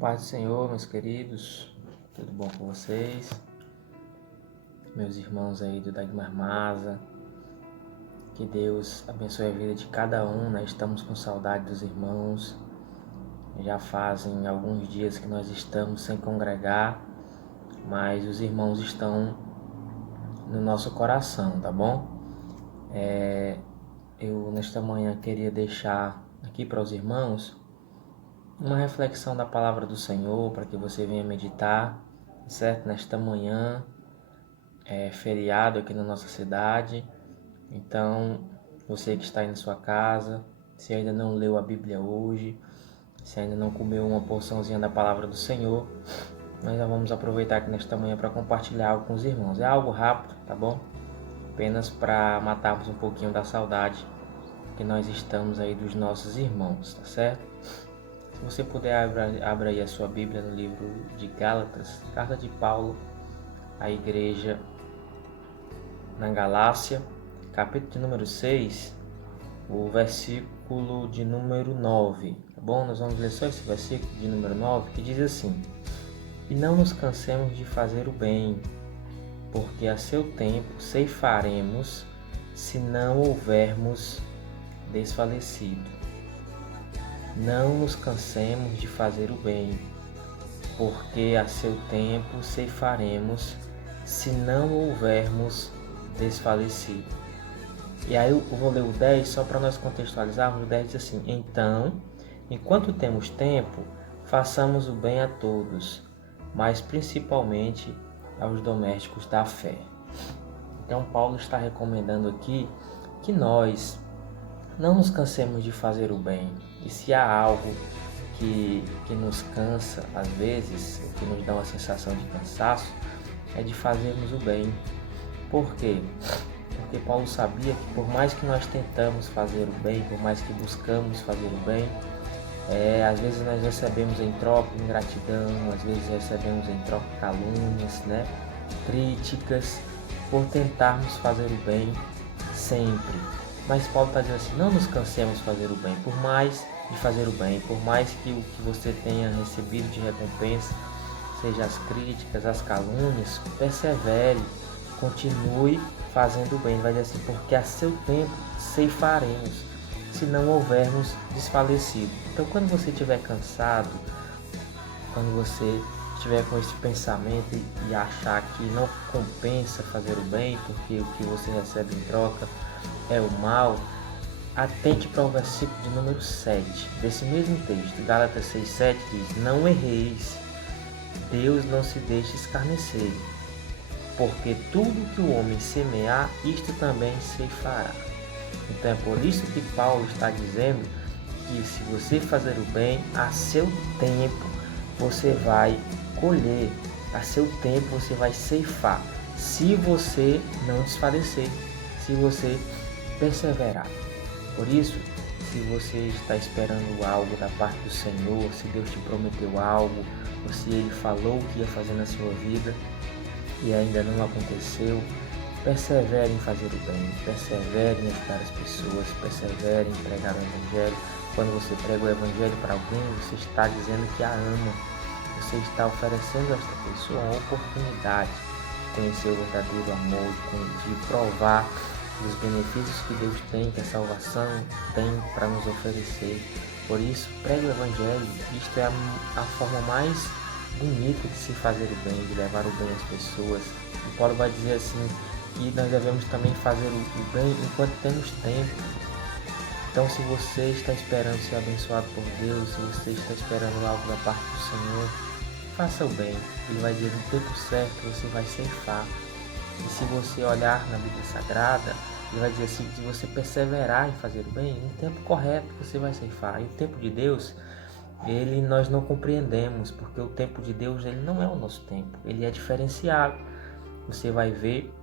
Paz do Senhor, meus queridos, tudo bom com vocês? Meus irmãos aí do Dagmar Masa, que Deus abençoe a vida de cada um, nós estamos com saudade dos irmãos, já fazem alguns dias que nós estamos sem congregar, mas os irmãos estão no nosso coração, tá bom? Eu nesta manhã queria deixar aqui para os irmãos uma reflexão da palavra do Senhor, para que você venha meditar, certo? Nesta manhã, é feriado aqui na nossa cidade, então você que está aí na sua casa, se ainda não leu a Bíblia hoje, se ainda não comeu uma porçãozinha da palavra do Senhor, nós já vamos aproveitar aqui nesta manhã para compartilhar algo com os irmãos. É algo rápido, tá bom? Apenas para matarmos um pouquinho da saudade que nós estamos aí dos nossos irmãos, tá certo? Se você puder, abra aí a sua Bíblia no livro de Gálatas, carta de Paulo à igreja na Galácia, capítulo de número 6, o versículo de número 9, tá bom? Nós vamos ler só esse versículo de número 9, que diz assim: E não nos cansemos de fazer o bem, porque a seu tempo ceifaremos, se não houvermos desfalecido. Não nos cansemos de fazer o bem, porque a seu tempo ceifaremos, se não houvermos desfalecido. E aí eu vou ler o 10 só para nós contextualizarmos. O 10 diz assim: Então, enquanto temos tempo, façamos o bem a todos, mas principalmente aos domésticos da fé. Então Paulo está recomendando aqui que nós não nos cansemos de fazer o bem. E se há algo que nos cansa, às vezes, o que nos dá uma sensação de cansaço, é de fazermos o bem. Por quê? Porque Paulo sabia que por mais que nós tentamos fazer o bem, por mais que buscamos fazer o bem, às vezes nós recebemos em troca ingratidão, às vezes recebemos em troca calúnias, críticas, por tentarmos fazer o bem sempre. Mas Paulo está dizendo assim: não nos cansemos de fazer o bem, por mais de fazer o bem, por mais que o que você tenha recebido de recompensa, seja as críticas, as calúnias, persevere, continue fazendo o bem. Ele vai dizer assim: porque a seu tempo ceifaremos, se não houvermos desfalecido. Então, quando você estiver cansado, quando você estiver com esse pensamento e achar que não compensa fazer o bem, porque o que você recebe em troca é o mal, atente para o versículo de número 7 desse mesmo texto. Gálatas 6,7 diz: Não erreis, Deus não se deixa escarnecer, porque tudo que o homem semear, isto também ceifará. Então é por isso que Paulo está dizendo que se você fazer o bem, a seu tempo você vai colher, a seu tempo você vai ceifar, se você não desfalecer, se você perseverar. Por isso, se você está esperando algo da parte do Senhor, se Deus te prometeu algo, ou se Ele falou que ia fazer na sua vida e ainda não aconteceu, persevere em fazer o bem, persevere em ajudar as pessoas, persevere em pregar o Evangelho. Quando você prega o Evangelho para alguém, você está dizendo que a ama, você está oferecendo a esta pessoa uma oportunidade de conhecer o verdadeiro amor, de provar dos benefícios que Deus tem, que a salvação tem para nos oferecer. Por isso, pregue o Evangelho. Isto é a forma mais bonita de se fazer o bem, de levar o bem às pessoas. E Paulo vai dizer assim, que nós devemos também fazer o bem enquanto temos tempo. Então, se você está esperando ser abençoado por Deus, se você está esperando algo da parte do Senhor, faça o bem. Ele vai dizer: no tempo certo você vai ceifar. E se você olhar na Bíblia Sagrada, ele vai dizer assim: se você perseverar em fazer o bem, no tempo correto você vai ceifar. E o tempo de Deus, nós não compreendemos, porque o tempo de Deus ele não é o nosso tempo, ele é diferenciado. Você vai ver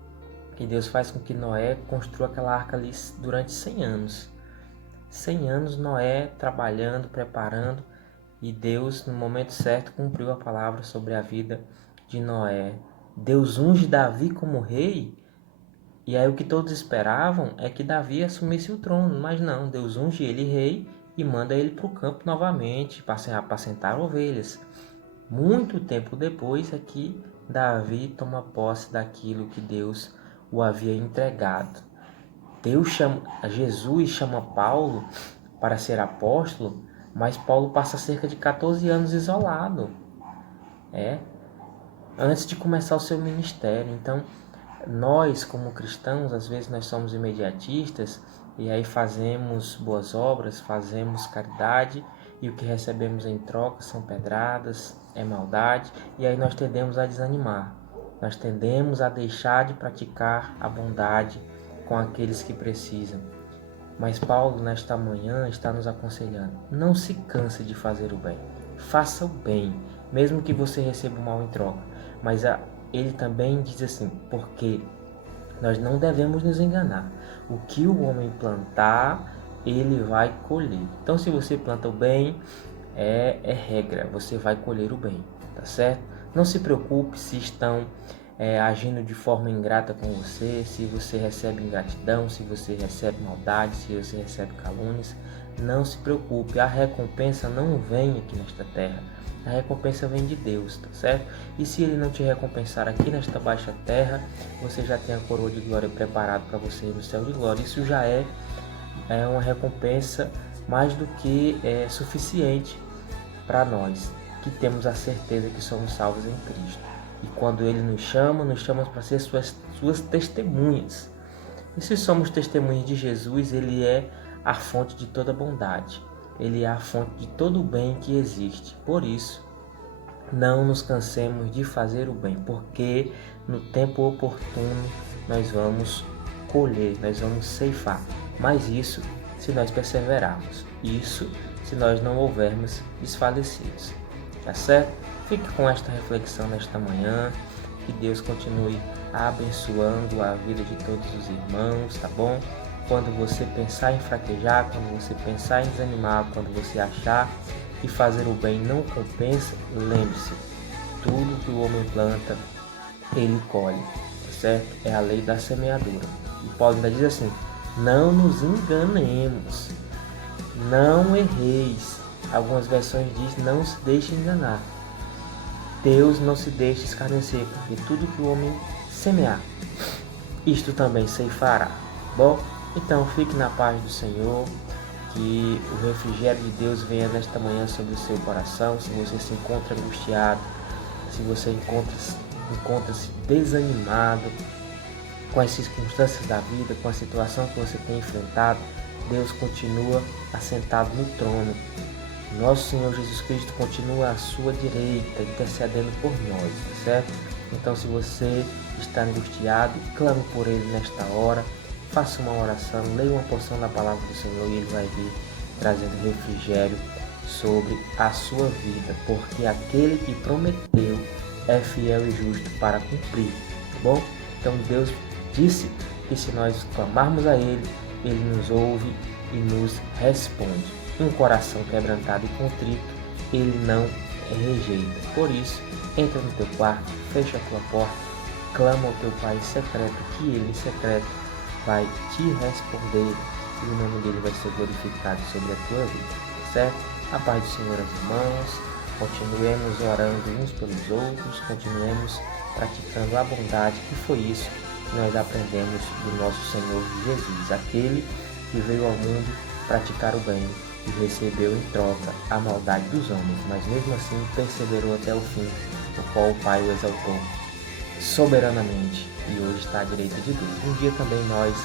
que Deus faz com que Noé construa aquela arca ali durante 100 anos. 100 anos Noé trabalhando, preparando, e Deus, no momento certo, cumpriu a palavra sobre a vida de Noé. Deus unge Davi como rei, e aí o que todos esperavam é que Davi assumisse o trono, mas não, Deus unge ele rei e manda ele para o campo novamente para apacentar ovelhas. Muito tempo depois é que Davi toma posse daquilo que Deus o havia entregado. Jesus chama Paulo para ser apóstolo, mas Paulo passa cerca de 14 anos isolado, antes de começar o seu ministério. Então, nós como cristãos, às vezes nós somos imediatistas e aí fazemos boas obras, fazemos caridade e o que recebemos em troca são pedradas, é maldade, e aí nós tendemos a desanimar. Nós tendemos a deixar de praticar a bondade com aqueles que precisam. Mas Paulo, nesta manhã, está nos aconselhando: não se canse de fazer o bem. Faça o bem, mesmo que você receba o mal em troca. Mas ele também diz assim, porque nós não devemos nos enganar. O que o homem plantar, ele vai colher. Então, se você planta o bem, é regra, você vai colher o bem, tá certo? Não se preocupe se estão agindo de forma ingrata com você, se você recebe ingratidão, se você recebe maldade, se você recebe calúnias. Não se preocupe, a recompensa não vem aqui nesta terra. A recompensa vem de Deus, tá certo? E se Ele não te recompensar aqui nesta baixa terra, você já tem a coroa de glória preparada para você no céu de glória. Isso já é uma recompensa mais do que suficiente para nós, que temos a certeza que somos salvos em Cristo. E quando Ele nos chama para ser suas testemunhas. E se somos testemunhas de Jesus, Ele é a fonte de toda bondade. Ele é a fonte de todo o bem que existe. Por isso, não nos cansemos de fazer o bem, porque no tempo oportuno nós vamos colher, nós vamos ceifar. Mas isso se nós perseverarmos. Isso se nós não houvermos desfalecidos. Tá certo? Fique com esta reflexão nesta manhã. Que Deus continue abençoando a vida de todos os irmãos, tá bom? Quando você pensar em fraquejar, quando você pensar em desanimar, quando você achar que fazer o bem não compensa, lembre-se, tudo que o homem planta, ele colhe, tá certo? É a lei da semeadura. E Paulo ainda diz assim: não nos enganemos, não erreis. Algumas versões dizem: não se deixe enganar. Deus não se deixa escarnecer, porque tudo que o homem semear, isto também ceifará. Bom, então fique na paz do Senhor, que o refrigério de Deus venha nesta manhã sobre o seu coração. Se você se encontra angustiado, se você encontra-se desanimado com as circunstâncias da vida, com a situação que você tem enfrentado, Deus continua assentado no trono. Nosso Senhor Jesus Cristo continua à sua direita, intercedendo por nós, tá certo? Então, se você está angustiado, clame por Ele nesta hora, faça uma oração, leia uma porção da palavra do Senhor e Ele vai vir trazendo refrigério sobre a sua vida, porque aquele que prometeu é fiel e justo para cumprir, tá bom? Então, Deus disse que se nós clamarmos a Ele, Ele nos ouve e nos responde. Um coração quebrantado e contrito, Ele não rejeita. Por isso, entra no teu quarto, fecha a tua porta, clama ao teu Pai em secreto, que Ele em secreto vai te responder e o nome dele vai ser glorificado sobre a tua vida, certo? A paz do Senhor aos irmãos, continuemos orando uns pelos outros, continuemos praticando a bondade, que foi isso que nós aprendemos do nosso Senhor Jesus, aquele que veio ao mundo praticar o bem e recebeu em troca a maldade dos homens, mas mesmo assim perseverou até o fim, o qual o Pai o exaltou soberanamente e hoje está à direita de Deus. Um dia também nós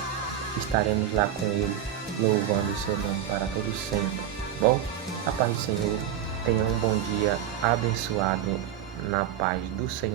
estaremos lá com Ele, louvando o seu nome para todos sempre. Bom, a paz do Senhor, tenha um bom dia abençoado na paz do Senhor.